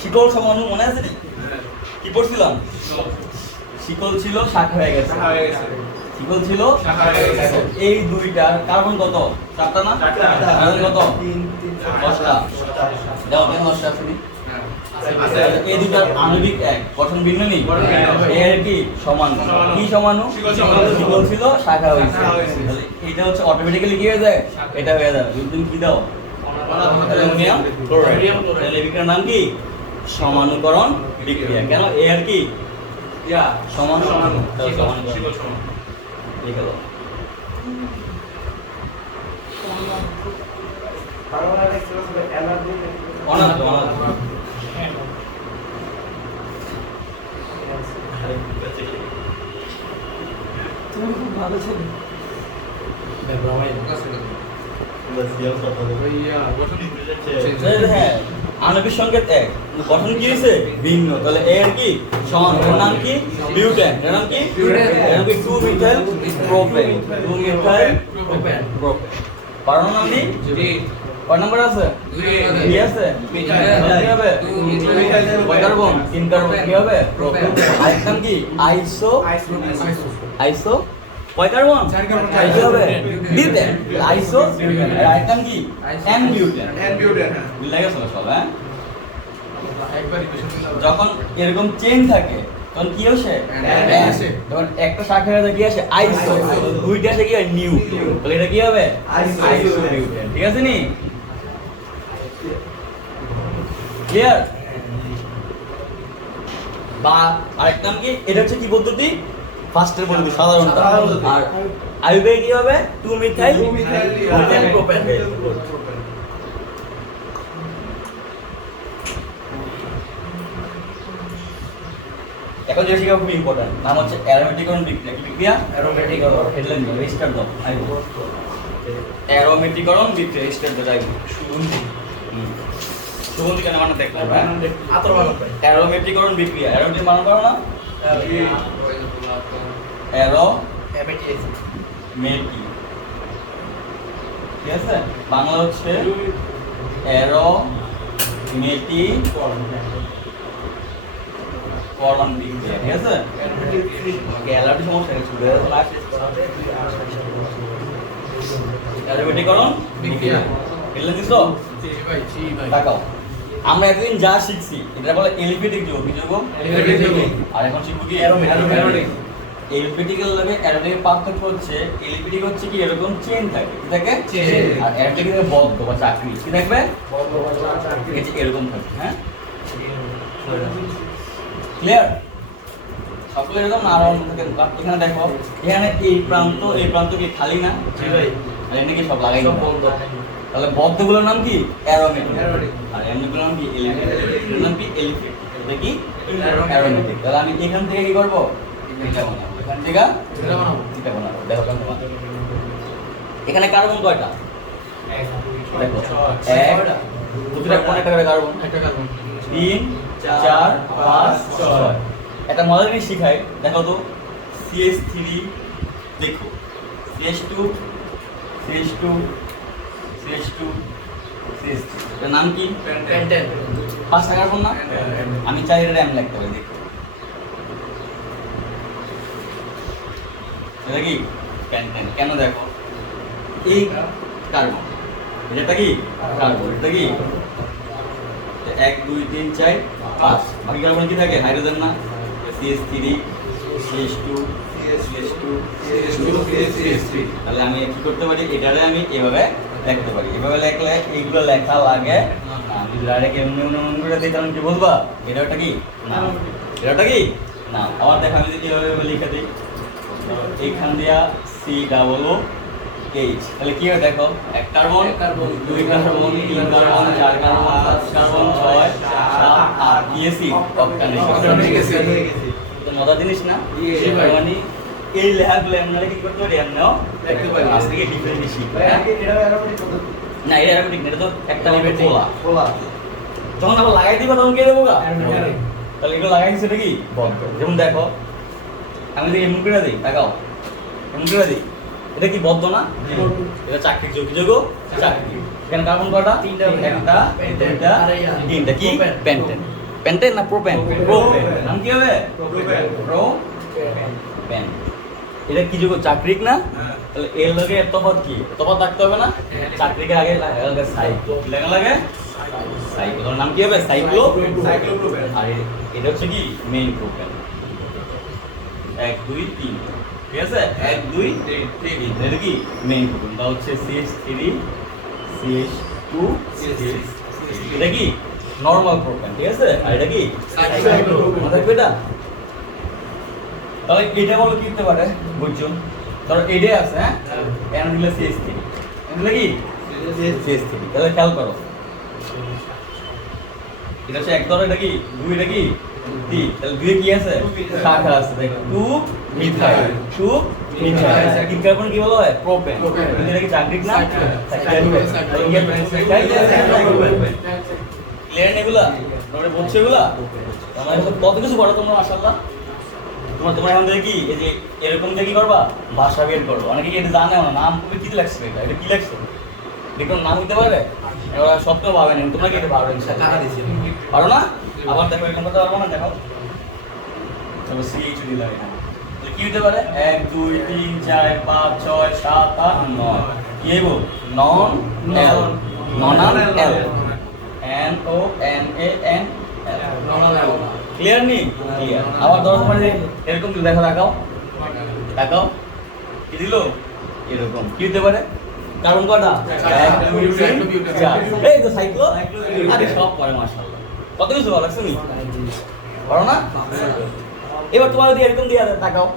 শিকল সমানু, মনে আছে নি? কি পড়ছিলাম? শিকল ছিল শাখা হয়ে গেছে, শিকল ছিল শাখা হয়ে গেছে। এই দুইটা কার্বন কত? 4টা না? কার্বন কত? 10টা। দাও কেন 10টা আছে নি? এই দুইটার আণবিক এক, গঠন ভিন্ন নেই। এর কি সমান? কি সমানু? শিকল ছিল শাখা হয়েছে। তাহলে এটা হচ্ছে অটোমেটিক্যালি কি হয়ে যায়? এটা হয়ে যাবে। তুমি কি দাও? Aluminium chloride. তাহলে এই বিক্রিয়ার নাম কি? সমানুকরণ বিক্রিয়া। কেন? এ আর কি সমানুকরণ। ঠিক আছে। অনাত্ম তুমি খুব ভালো ছেলে। হ্যাঁ আণবিক সংকেত এক, গঠন কি হয়েছে ভিন্ন। তাহলে এর কি সমান, এর নাম কি বিউটেন, এর নাম কি 2 মিথাইল প্রোপেন, 2 মিথাইল প্রোপেন। পারো নাম কি কয় নাম্বার আছে? 2 আছে। কি হবে? 2 কার্বন 3 কার্বন কি হবে? প্রোপেন। আরেকটা নাম কি আইসো, আইসো কয় কার্বন? 4 কার্বন। কি হবে? বিউটেন। আইসো আর আরেকটা নাম কি এন বিউটেন। বুঝলে গেছে সব? হ্যাঁ যখন এরকম চেইন থাকে তখন কি আসে? যখন একটা শাখা আছে কি আসে? আইসো। দুইটা আসে কি হয়? নিউ। তাহলে এটা কি হবে? আইসো বিউটেন। ঠিক আছে নি? ক্লিয়ার? বা আরেকটা নাম কি, এটা হচ্ছে কি পদ্ধতি, ফার্স্টের পদ্ধতি সাধারণটা। আর আইউবে কি হবে, 2 মিথাইল প্রোপেন। এখন যেটা শিখা খুব ইম্পর্টেন্ট, নাম হচ্ছে অ্যারোমেটিকরণ বিক্রিয়া। কি বিক্রিয়া? অ্যারোমেটিকরণ। হেডলাইন দাও, রেজিস্টার দাও। অ্যারোমেটিকরণ বিক্রিয়া, রেজিস্টার দাও। সুগন্ধি কেন মানে দেখতে হবে, অ্যারোমেটিকরণ বিক্রিয়া। অ্যারোমেটিক মানে করো না, অ্যারোমেটি, ঠিক আছে? বাংলা হচ্ছে অ্যারোমেটিকরণ বিক্রিয়া, ঠিক আছে? অ্যালার্জি সমস্যা আছে, অ্যারোমেটিকরণ বিক্রিয়া। এগুলো দিছো? তাকাও, আমরা এতদিন যা শিখছি এটা বলে এলিফেটিক যৌগ। কি যৌগ? এলিফেটিক যৌগ। আর এখন শিখব কি? অ্যারোমেটিক। এলিফেটিক এর লগে অ্যারোমেটিক পার্থক্য হচ্ছে, এলিফেটিক হচ্ছে কি এরকম চেইন থাকে, কি থাকে? চেইন। আর অ্যারোমেটিক এর বদ্ধ বা চাকরি, কি থাকবে? বদ্ধ বা চাকরি, এই যে এরকম থাকে। হ্যাঁ, ক্লিয়ার? সকলে এরকম না, আর অন্য থাকে। এখানে দেখো, এখানে এই প্রান্ত কি খালি না? জি ভাই। আর এখানে কি সব লাগাই সব বন্ধ। তাহলে বদ্ধগুলোর নাম কি? অ্যারোমেটিক। আর এমনিগুলোর নাম কি? এলিফেটিক। এর নাম কি? এলিফেটিক। এটা কি? অ্যারোমেটিক। তাহলে আমি এখান থেকে কি করব? এটা বানাবো। এখান থেকে এটা বানাবো। এটা বানাবো। দেখো কেমন বানাবো। এখানে কার্বন কয়টা? 1 2 3 4 6টা। প্রতিটা কোণে একটা করে কার্বন। একটা কার্বন। 3 4 5 6। একটা মজার জিনিস শিখাই, দেখো তো। CH3, দেখো CH2 CH2 CH2 CH3, এর নাম কি? পেন্টেন। 5টা কার্বন না? আমি চাই এটা নাম লিখতে পারি, দেখো এটা কি? পেন্টেন। কেন? দেখো এই কার্বন, এটা কি? কার্বন। এটা কি? 1 2 3 4 5। বাকি কার্বন কি থাকে? হাইড্রোজেন না? CH3 CH2 CH2 CH3। তাহলে আমি কি করতে পারি, এটারে আমি এভাবে লিখতে পারি। এভাবে লিখলে এইগুলো লেখা লাগে না। আমি ডাইরেক্ট এমনি এমনি করে দিই, তখন কি বলবা? এটা কি? না। এটা কি? না। আবার দেখো, আমি যদি এভাবে লিখে দিই, এইখান দিয়া COOH, তাহলে কি হয় দেখো? 1 carbon 2 carbon 3 carbon 4 carbon 5 carbon 6 7 8 EC octanoic acid. তো মজার জিনিস না? মানে এই লেখাগুলো আমরা কি করতে পারি? আমরাও লিখতে পারি। আজকে ডিফারেন্ট শিখব। এটা অ্যারোমেটিক পদ্ধতি না, এটা অ্যারোমেটিক না, এটা তো একটা লিমিট খোলা। যখন আবার লাগাই দিবা তখন কি দেবো? তাহলে এগুলো লাগাই দিচ্ছে, এটা কি? বদ্ধ। যেমন দেখো, আমি যদি এমন করে দিই, তাকাও, এমন করে দিই, এটা কি বদ্ধ না? এটা চাকরির যোগ। কি যোগ? চাকরি। এখানে কার্বন কয়টা? 3টা। 1 2 3টা। কি? পেন্টেন। পেন্টেন না প্রোপেন? প্রোপেন। নাম কি হবে? প্রোপেন। প্রোপেন। এটা কি যোগ? চাকরিক না? তাহলে এর লগে এর তফাৎ কি? তফাৎ থাকতে হবে না? চাকরিকে আগে লাগে সাইক্লো। কি লাগে? সাইক্লো। নাম কি হবে? সাইক্লোপ্রোপেন। আর এটা হচ্ছে কি? Main propane. 1 2 3, ঠিক আছে? 1 2 3। এটা কি? Main propane. এটা হচ্ছে CH3 CH2 CH3। এটা কি? নরমাল প্রোপেন, ঠিক আছে? আর এটা কি? সাইক্লোপ্রোপেন। মনে রাখবে এটা। তাহলে এটা বলো কি হতে পারে? বুঝছো? ধরো এটা আছে, হ্যাঁ? এন দিলে CH3, এন দিলে কি? CH3। তাহলে খেয়াল করো, এটা হচ্ছে 1 ধরো, এটা কি? 2, এটা কি? 3। তাহলে 2 এ কি আছে? শাখা আছে, দেখো 2 মিথাইল। 2 মিথাইল। কি কার্বন কি বলা হয়? প্রোপেন। এটা কি চাকরিক না? ক্লিয়ার এগুলা? তোমরা বুঝছো এগুলা? তোমরা কত কিছু পড়ো তোমরা, মাশাআল্লাহ। তোমরা এখন থেকে কি এই যে এরকম থেকে কি করবা? ভাষা বের করবো। অনেকে কি এটা জানেও না, নাম তুমি কি লাগছে? এটা কি লাগছে? দেখুন নাম হইতে পারে, এবার স্বপ্ন ভাবেন। তোমরা কি এটা পারো? পারো না? আবার দেখো এরকম করতে পারবো না? দেখো, চলো CH দিলাম এখানে। কি হতে পারে? 1 2 3 4 5 6 7 8 9। কি হইব? নন এল। ননাল এল। NONAN এল। ননাল এল। ক্লিয়ার নি? ক্লিয়ার। আবার 10 মানে এরকম দেখো, দেখাও কি দিল? এরকম কি হতে পারে? কার্বন কয়টা? 1 2 3 4। এই তো সাইক্লো। আরে সব পড়ে, মাশাআল্লাহ। কত কিছু ভালো লাগছে নি পারো না এবার তোমার দিয়ে এরকম দিয়ে তাকাও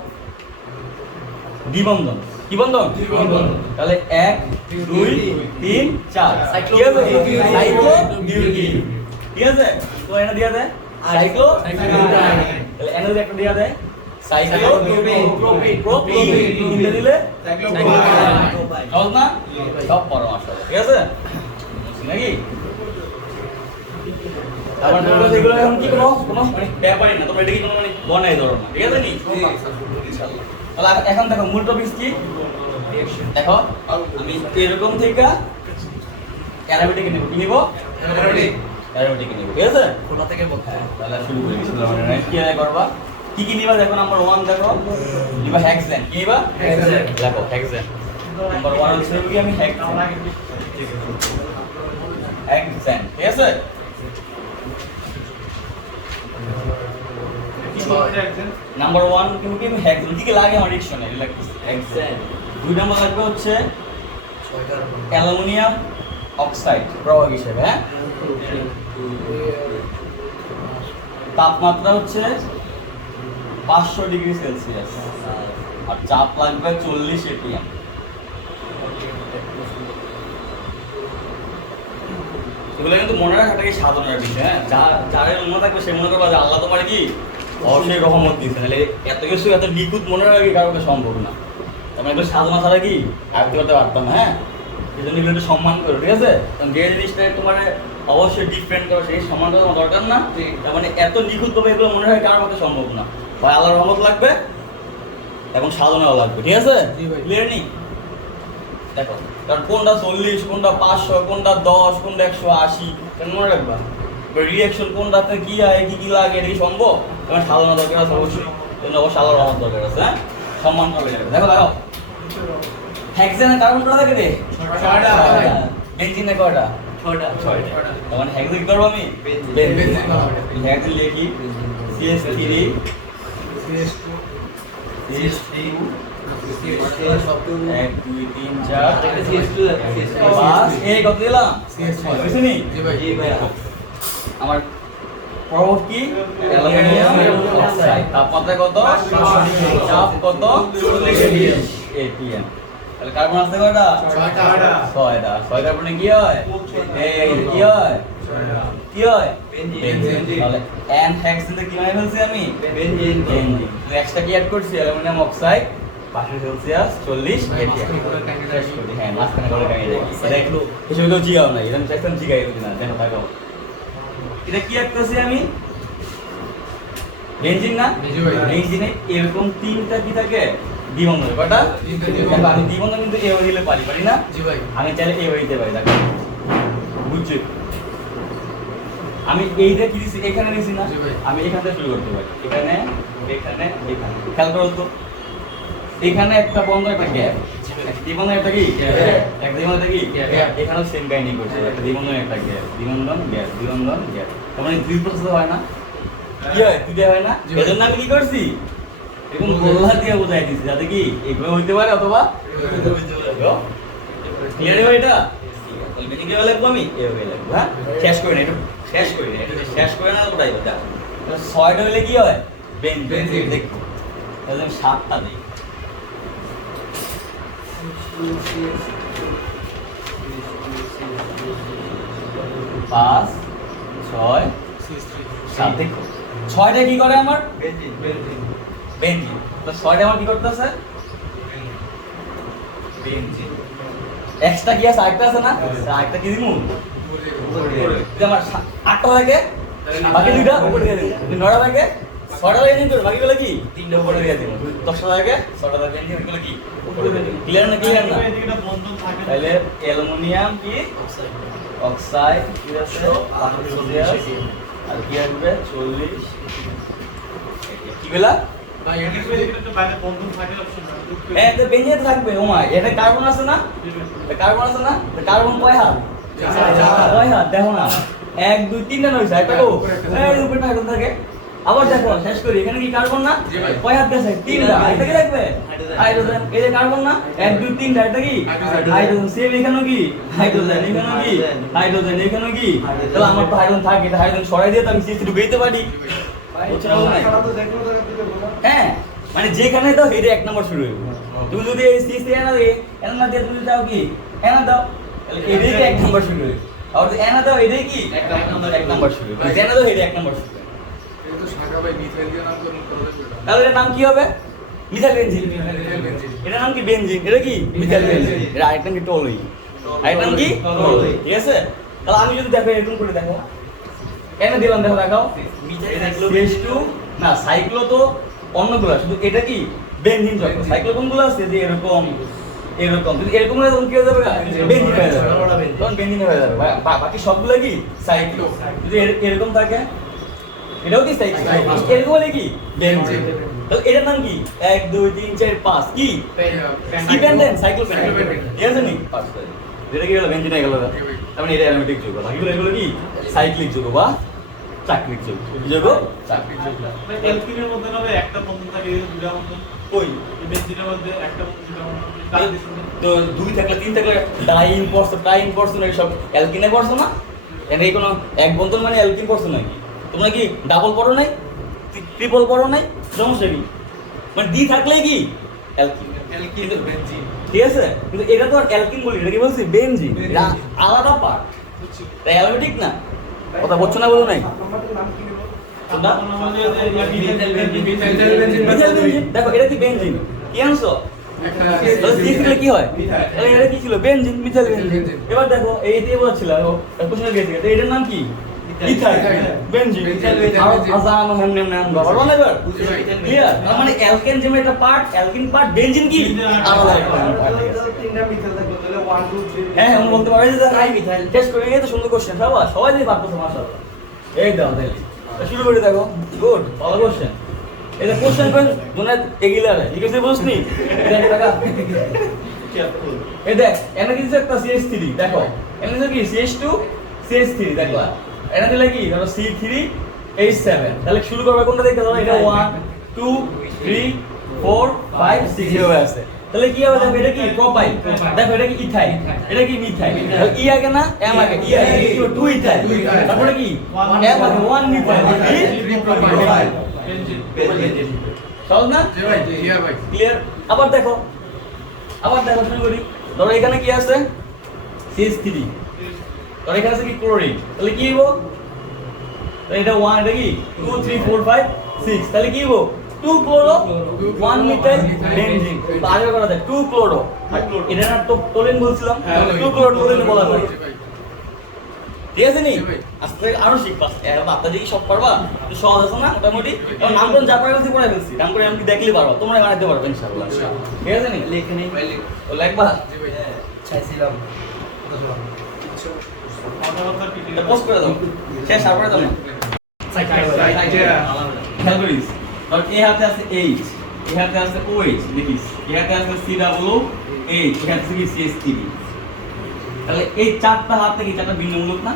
দ্বিবন্ধন কি বন্ধন তাহলে 1 2 3 4 কি হবে সাইক্লো বিউটিন ঠিক আছে তো এনে দিয়া দেয় সাইক্লো তাহলে এনে যদি একটা দিয়া দেয় সাইক্লো প্রোপিন তিনটা দিলে সহজ না সব পরমাণু ঠিক আছে বুঝছি নাকি আবার তোমরা যেগুলো এখন কি কোনো মানে ব্যাপারই না তোমরা এটা কি কোনো মানে বনাই ধরো না ঠিক আছে নি ইনশাআল্লাহ তাহলে এখন দেখো মূল টপিক কি দেখো আমি এরকম থেকে অ্যারোমেটিক নিব কি নিব অ্যারোমেটিক নিব ঠিক আছে কোথা থেকে বলতে তাহলে শুরু করি বিসমিল্লাহির রহমানির রহিম কি করবা কি নিবা দেখো নাম্বার 1 দেখো নিবা হেক্সেন কি নিবা হেক্সেন দেখো হেক্সেন নাম্বার 1 হচ্ছে কি আমি হেক্সেন হেক্সেন ঠিক আছে নাম্বার 1 কিন্তু কি হেক্সেন কি লাগে আমার ডিকশনে লাগছে হেক্সেন দুই নাম্বার লাগবে হচ্ছে অ্যালুমিনিয়াম অক্সাইড প্রভাব হিসেবে হ্যাঁ তাপমাত্রা হচ্ছে 500 ডিগ্রি সেলসিয়াস আর চাপ লাগবে 40 এটিএম এগুলো কিন্তু মনে রাখাটাকে সাধনার বিষয় হ্যাঁ যার মনে থাকবে সে মনে করবে যে আল্লাহ তোমার কি অবশ্যই রহমত দিয়েছে নাহলে এত কিছু এত নিখুঁত মনে রাখা কারোর সম্ভব না আমি একটু সাধনা ছাড়া কি আয়ত্ত করতে পারতাম হ্যাঁ এই জন্য এগুলো একটু সম্মান করো ঠিক আছে কারণ যে জিনিসটা তোমার অবশ্যই ডিফারেন্ট করো সেই সম্মানটা তোমার দরকার না তার মানে এত নিখুঁতভাবে এগুলো মনে রাখা কারোর পক্ষে সম্ভব না হয় আল্লাহর রহমত লাগবে এবং সাধনাও লাগবে ঠিক আছে ক্লিয়ার নি দেখো কারণ কোনটা 40 কোনটা 500 কোনটা 10 কোনটা 180 কেন মনে রাখবা রিঅ্যাকশন কোনটাতে কি হয় কি লাগে এটা কি সম্ভব তোমার সাধনা দরকার আছে অবশ্যই জন্য অবশ্যই আল্লাহর রহমত দরকার আছে হ্যাঁ সম্মান করবে দেখো দেখো হেক্সেনের কার্বন কত থাকে রে 6টা বেনজিনে কয়টা 6টা তখন হেক্সেন কি করব আমি বেনজিন হেক্সেন লিখি CH3 CH2 CH3 1 2 3 4 CH2 বাস এই কত দিলাম CH3 বুঝছনি জি ভাই আমার প্রভাব কি অ্যালুমিনিয়াম অক্সাইড তাপমাত্রা কত 500 চাপ কত 40 atm তাহলে কার্বন আছে কয়টা 6টা 6 কার্বনে কি হয় এই কি হয় বেনজিন তাহলে n হেক্সেন কি মানে বলছি আমি বেনজিন তো এক্সট্রা কি অ্যাড করছি অ্যালুমিনিয়াম অক্সাইড 500 সেলসিয়াস 40 atm হ্যাঁ মাঝখানে করে কাটিয়ে যাই দেখলো এসব তো জিগাও না এরকম সেকশন জিগাই না দেখো থাকো এটা কি করতেছি আমি বেনজিন না বেনজিনে এরকম তিনটা কি থাকে দ্বিবন্ধন কয়টা তিনটা আমি দ্বিবন্ধন কিন্তু এ হইলে পারি না জি ভাই আমি চাইলে এ হইতে পারি দেখো বুঝছো আমি এইটা কি দিছি এখানে নিছি না আমি এখান থেকে শুরু করতে পারি এখানে এখানে এখানে খেয়াল করো তো এখানে একটা বন্ধ একটা গ্যাপ দ্বিবন্ধন একটা কি একটা দ্বিবন্ধন একটা কি এখানেও সেম কাহিনী করছে একটা দ্বিবন্ধন একটা গ্যাপ দ্বিবন্ধন গ্যাপ তার মানে দুই প্রসেস হয় না কি হয় দুইটা হয় না এজন্য আমি কি করছি এরকম গোল্লা দিয়ে বোঝাই দিছি যাতে কি এগুলো হইতে পারে অথবা ক্লিয়ার হয় এটা তাহলে বেটিং কে লাগবে আমি এভাবে লাগবে হ্যাঁ শেষ করে না এটা শেষ করে না ওটাই ওটা 6টা হইলে কি হয় বেনজিন দেখো তাহলে আমি 7টা দেই 5 6 7 দেখো 6টা কি করে আমার বেনজিন তো 6টা আমার কি করতেছে বেনজিন এক্সট্রা কি আছে আরেকটা আছে না আরেকটা কি দিমু উপরে আমার 8টা লাগে বাকি দুইটা উপরে দিয়ে দিই 9টা লাগে 6টা লাগে নিন বাকি গুলো কি 3টা উপরে দিয়ে দিই 10টা লাগে 6টা লাগে নিন এগুলো কি উপরে দিয়ে দিই ক্লিয়ার না এদিকে বন্ধন থাকে তাহলে অ্যালুমিনিয়াম কি অক্সাইড কি আছে 500 আর কি আসবে 40 কি বলা ভাই এদিকে তো বাইরে বন্ধন থাকে অপশন না তো বেঞ্জিন থাকবে ওমা এটা কার্বন আছে না কার্বন কয় হাত কয় হাত দেখো না 1 2 3 না হইছে এটা কো এই উপরে কার্বন থাকে আবার দেখো শেষ করি, এখানে কি কার্বন না? জি ভাই। কয় হাত গেছে? তিনটা। এটা কি লাগবে? হাইড্রোজেন। এই যে কার্বন না? 1 2 3 এটা কি? হাইড্রোজেন। সেম এখানে কি? হাইড্রোজেন। এখানে কি? হাইড্রোজেন। এখানে কি? তাহলে আমার তো হাইড্রোজেন থাকে, এটা হাইড্রোজেন সরাই দিয়ে তো আমি সিএস ঢুকাইতে পারি। বুঝছো না ভাই? হ্যাঁ, মানে যেখানে দাও এটা এক নম্বর শুরু হইব। তুমি যদি এই সিএস এনা দিয়ে তুমি দাও কি? এনা দাও। তাহলে এটাই কি এক নম্বর শুরু হইব। আর যদি এনা দাও এটাই কি? এক নম্বর শুরু হইব। এনা দাও এটা এক নম্বর শুরু হইব। এটা তো শাখা ভাই মিথাইল দিয়ে নাম করুন করা যাবে। তাহলে এটার নাম কি হবে? Methyl benzene. Methyl benzene. এটার নাম কি? বেনজিন। এটা কি? Methyl benzene. এটা আরেকটা কি? টলুই। আরেকটা নাম কি? টলুই। ঠিক আছে? তাহলে আমি যদি দেখো এরকম করে দেখো, এনে দিলাম, দেখো দেখাও CH2 না, সাইক্লো তো অন্যগুলো, শুধু এটা কি বেনজিন। যত সাইক্লো কোনগুলো আছে যে এরকম এরকম, যদি এরকম হলে তখন কি হয়ে যাবে? বেনজিন হয়ে যাবে, তখন বেনজিন হয়ে যাবে। বাকি সবগুলো কি সাইক্লো। যদি এরকম থাকে এটাও কি সাইক্লো, এরকম হলে কি বেনজিন। তাহলে এটার নাম কি? 1 2 3 4 5 কি? Pentane, cyclo pentane. ঠিক আছে নি? পাস করে এটা কি হলো? বেনজিন হয়ে গেল। তার মানে এটা অ্যারোমেটিক যৌগ। বাকিগুলো এগুলো কি সাইক্লিক যৌগ বা চাকরিক যৌগ। কি যৌগ? চাকরিক যৌগ। অ্যালকিনের মধ্যে হবে একটা বন্ধন থাকে, দুইটা বন্ধন। কই এই বেনজিনের মধ্যে একটা বন্ধন, দুইটা বন্ধন। কার দিছেন? তো 2 থাকলে 3 থাকলে ডাইন পড়ছো, ট্রাইন পড়ছো না, সব অ্যালকিনে পড়ছো না? এখানে কোনো এক বন্ধন মানে অ্যালকিন পড়ছো নাকি? তোমরা কি ডাবল পড়ো নাই, ট্রিপল পড়ো নাই? সমস্যা কি? মানে ডি থাকলে কি অ্যালকিন। Alkyne benzene. ঠিক আছে, কিন্তু এটা তো আর অ্যালকিন বলি, এটা কি বলছি? বেনজিন। এটা আলাদা পার্ট, তাই অ্যারোমেটিক না। কথা বলছো না? বলো নাই তোমরা? Methyl benzene. Methyl benzene. দেখো এটা কি বেনজিন, কি আনছো? তাহলে সিএস দিলে কি হয়? তাহলে এটা কি ছিল? Benzene, methyl benzene. এবার দেখো এই দিয়ে বলছিলাম কোশ্চেন গেছে, তো এটার নাম কি? Ethyl benzene. আর আজান হামনেম নাম বাবার মানে এবার ক্লিয়ার। তার মানে অ্যালকেন যেমন একটা পার্ট, অ্যালকিন পার্ট, বেনজিন কি আলাদা একটা পার্ট। হ্যাঁ হ্যাঁ, বলতে পারে যে আই মিথাইল টেস্ট করে এই তো সুন্দর কোশ্চেন, সবাই দিয়ে পারতেছে মাশাআল্লাহ। এই দাও তাহলে শুরু করে দেখো। গুড, ভালো কোশ্চেন। এটা কোশ্চেন কোন মনে এগিয়ে আরে ঠিক আছে বুঝছনি? দেখ টাকা এই দেখ এনে কিছু একটা CH3 দেখো, এনে কি CH2 CH3 দেখো, এনে দিলে কি ধরো C3H7। তাহলে শুরু করবে কোনটা দেখতে দাও? এটা 1 2 3 4 5 6 এভাবে আছে। তাহলে কি হবে? দেখো এটা কি প্রোপাইল, দেখো এটা কি ইথাইল, এটা কি মিথাইল। তাহলে ই আগে না এম আগে, ই আগে কি 2 ইথাইল, তারপরে কি এম আগে 1 মিথাইল, 3 প্রোপাইল। সহজ না? জি ভাই, জি ভাই। ক্লিয়ার। আবার দেখো শুরু করি। ধরো এখানে কি আছে? CH3। ধরো এখানে আছে কি ক্লোরিন, তাহলে কি হইব? তাহলে এটা 1, এটা কি 2 3 4 5 6, তাহলে কি হইব? 2 ক্লোরো 1 মিথাইল বেনজিন। তো আগে করা যায় 2 ক্লোরো, এটা না তো টোলিন বলছিলাম, 2 ক্লোরো টোলিন বলা যায়। ঠিক আছে নি? আজকে আরো শিখবা। বাচ্চা দেখি সব পারবা, তো সহজ আছে না মোটামুটি। এবং নামকরণ যা পারা গেছে পড়াই ফেলছি, নামকরণ আমি দেখলে পারবা, তোমরা বানাইতে পারবে ইনশাআল্লাহ। ঠিক আছে নি? লিখে নেই ভাই, লিখ। তো লিখবা জি ভাই। চাইছিলাম কথাবার্তা কি এটা পোস্ট করে দাও, শেষ তারপরে দাও না। খেয়াল করিস, ধর এই হাতে আছে H, এই হাতে আছে OH, দেখিস এই হাতে আছে COOH, এই হাতে আছে কি CH3। তাহলে এই চারটা হাত থেকে চারটা ভিন্ন মূলক না?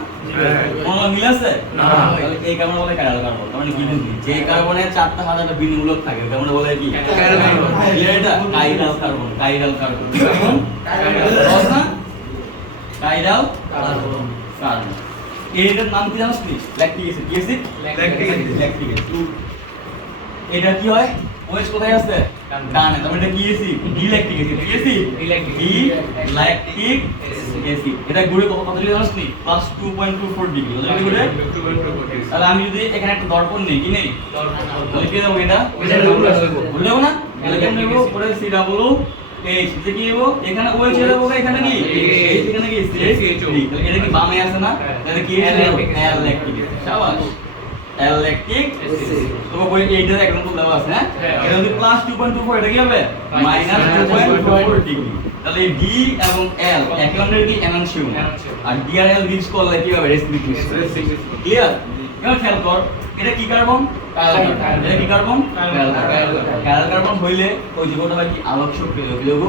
কোনো মিল আছে? না। তাহলে এই কার্বন বলে কাইরাল কার্বন। তার মানে কি বুঝলি? যে কার্বনের চারটা হাত একটা ভিন্ন মূলক থাকে, কার্বন বলে কি? Chiral carbon. এটা কাইরাল কার্বন, কাইরাল কার্বন। কেমন? সহজ না? Chiral carbon. কার্বন। এটার নাম কি জানিস তুই? Lactic acid. কি অ্যাসিড? Lactic acid. এটা কি হয়? OH কোথায় আছে? ডানে। তার মানে এটা কি অ্যাসিড? ডিল্যাকটিক অ্যাসিড। কি অ্যাসিড? ডিল্যাকটিক অ্যাসিড। এটা ঘুরে কত ডিগ্রি জানিস তুই? +2.24 ডিগ্রি। কত ডিগ্রি ঘুরে? তাহলে আমি যদি এখানে একটা দর্পণ নেই, কি নেই? তাহলে কি দেবো এটা? ভুলে যাবো না? তাহলে কেমন নেবো? পরে COOH, যে কি হবো? এখানে OH ছেড়ে দেবো, এখানে কি? এখানে কি? CH3। তাহলে এটা কি বামে আছে না? তাহলে কি অ্যালল্যাকটিক অ্যাসিড। শাবাশ, অ্যালল্যাকটিক অ্যাসিড। তো বলি এইটার এক্সাম্পল দেওয়া আছে, হ্যাঁ? এটা যদি +2.24, এটা কি হবে? -2.24 ডিগ্রি। তাহলে D এবং L একে অন্যের কি এনানসিয়ন, আর D আর L মিক্স করলে কি হবে? Racemic mix. ক্লিয়ার? এবার খেয়াল কর, এটা কি কার্বন? কার্বন। এটা কি কার্বন? কার্বন। কার্বন হইলে ওই যৌগটা হয় কি? আলোক সক্রিয় যৌগ।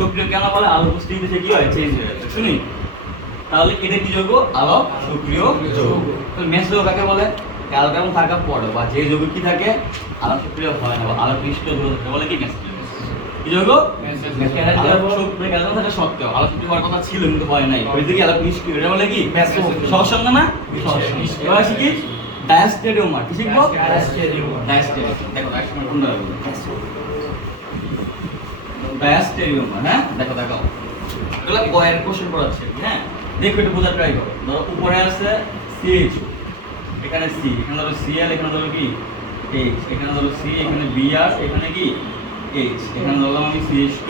সক্রিয় কেন বলে? আলোক উপস্থিতিতে সে কি হয়? চেঞ্জ হয়ে যায়। শুনি, তাহলে এটা কি যৌগ? আলোক সক্রিয় যৌগ। তাহলে মেশ যৌগ কাকে বলে? ক্যালকুলাম থাকা পড়ো বা যে যৌগ কি থাকে আলোক সক্রিয় হয় না বা আলোক নিষ্ক্রিয় যৌগ থাকে বলে কি ম্যাসকুলিন কি যৌগ আলোক সক্রিয় ক্যালকুলাম থাকা সত্ত্বেও আলোক সক্রিয় হওয়ার কথা ছিল কিন্তু হয় নাই ওই দিকে আলোক নিষ্ক্রিয় এটা বলে কি সহজ সংজ্ঞা না এবার আসি কি ডায়াস্টেরিওমার কি শিখবো ডায়াস্টেরিওম দেখো একসময় কোনটা বলবো ডায়াস্টেরিওমার হ্যাঁ দেখো এগুলা কয়ের কোশ্চেন পড়াচ্ছে হ্যাঁ দেখো একটু বোঝার ট্রাই করো ধরো উপরে আছে CH এখানে C এখানে ধরো Cl এখানে ধরো কি H এখানে ধরো C এখানে Br এখানে কি H এখানে ধরলাম আমি CH2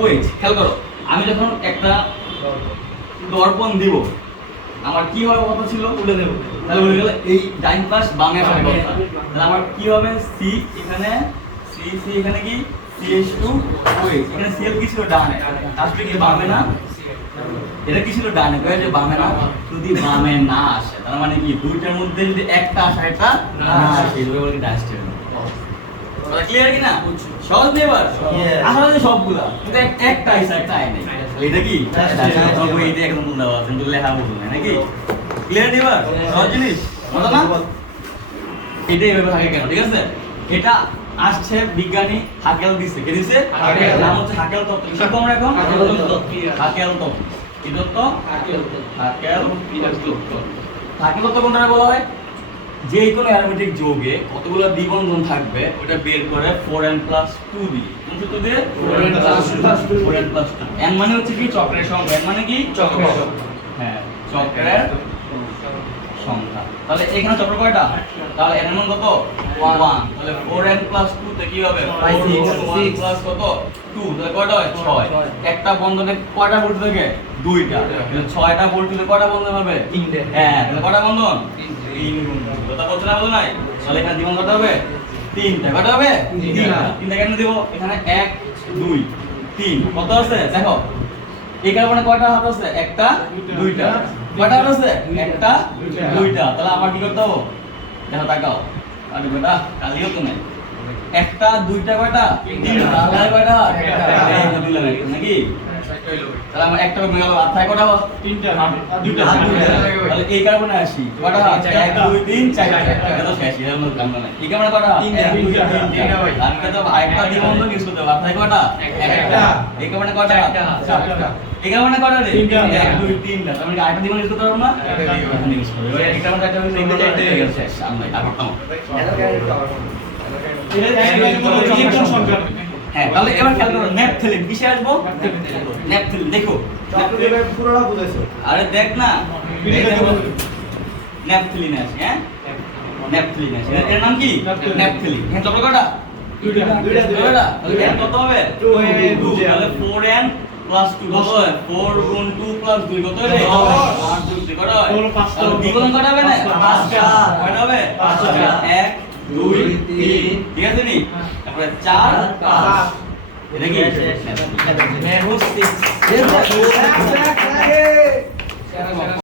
OH খেয়াল করো আমি যখন একটা দর্পণ দিব আমার কি হবে কথা ছিল উল্টে দেব তাহলে বলে গেল এই ডাইন পাশ বামে আসার কথা তাহলে আমার কি হবে C এখানে C এখানে কি CH2 OH এখানে Cl কি ছিল ডানে আসলে কি বামে না এটা কি ছিল ডানে কয়ে যে বামে না যদি বামে না আসে তার মানে কি দুইটার মধ্যে যদি একটা আসে এটা না আসে এগুলো বলে ডায়াস্টেরিওম কথা ক্লিয়ার কি না সহজ নেই এবার আসলে সবগুলা কিন্তু একটা আইসা একটা আই নাই এটা কি ডায়াস্টেরিওম এইটা একদম দেওয়া আছে কিন্তু লেখা বলবো না নাকি ক্লিয়ার নেই এবার সহজ জিনিস মজা না এটা এইভাবে থাকে কেন ঠিক আছে এটা আসছে বিজ্ঞানী হাকেল দিছে কে দিছে হাকেল নাম হচ্ছে হাকেল তত্ত্ব কি শিখবো আমরা এখন হাকেল তত্ত্ব কি তত্ত্ব হাকেল তত্ত্ব কোনটা বলা হয় যে কোনো অ্যারোমেটিক যৌগে কতগুলো দ্বিবন্ধন থাকবে ওটা বের করে 4n+2 দিয়ে কোন সূত্র দিয়ে 4n+2 n মানে হচ্ছে কি চক্রের সংখ্যা n মানে কি চক্রের সংখ্যা হ্যাঁ চক্রের সংখ্যা তাহলে এখানে চক্র কয়টা তাহলে n এর মান কত 1 তাহলে 4n+2 তে কি হবে 6 প্লাস কত 2 তাহলে কয়টা হয় 6 একটা বন্ধনে কয়টা ভোল্ট থাকে দুইটা তাহলে 6টা ভোল্ট দিলে কয়টা বন্ধন হবে তিনটে হ্যাঁ তাহলে কয়টা বন্ধন তিন বন্ধন কথা বলছ না বলো নাই তাহলে এখানে দ্বিবন্ধন কত হবে তিনটা কয়টা হবে তিনটা কেন দেব এখানে 1 2 3 কত আছে দেখো এই কার্বনে কয়টা হাত আছে একটা দুইটা কয়টা হাত আছে একটা দুইটা তাহলে আমার কি করতে হবে দেখো তাকাও আরে বেটা কালিও তো নাই একটা দুইটা কয়টা তিনটা তাহলে কয়টা একটা দিলাম একটা নাকি তাহলে আমার একটা কমে গেল আর থাকে কয়টা তিনটা দুইটা তাহলে এই কার্বনে আসি কয়টা 1 2 3 4 এটা তো শেষ এর মধ্যে কাম নাই এই কার্বনে কয়টা 1 2 3 তিনটা ভাই আর তো একটা দ্বিবন্ধন ইউজ করতে হবে আর থাকে কয়টা একটা এই কার্বনে কয়টা চারটা এই কার্বনে কয়টা রে 1 2 3 তার মানে আরেকটা দ্বিবন্ধন ইউজ করতে পারবো না এখন ইউজ করব এবার এই কার্বনে একটা ইউজ করতে চাইতে শেষ আমরা আর করতাম হ্যাঁ তাহলে এবার খেয়াল করো ন্যাপথলিন কিসে আসবো ন্যাপথলিন দেখো পুরোটা বুঝাইছো আরে দেখ না ন্যাপথলিন আছে হ্যাঁ ন্যাপথলিন আছে এর নাম কি ন্যাপথলিন হ্যাঁ চক্র কয়টা দুইটা তাহলে এর কত হবে 2 তাহলে 4n + 2 কত হয় 4 গুণ 2 + 2 কত হবে 8 যোগ 2 কত হয় তাহলে দ্বিগুণ কত হবে না 5টা কয়টা হবে 5টা 1 2 3 ঠিক আছে নি তারপরে 4 5 এটা কি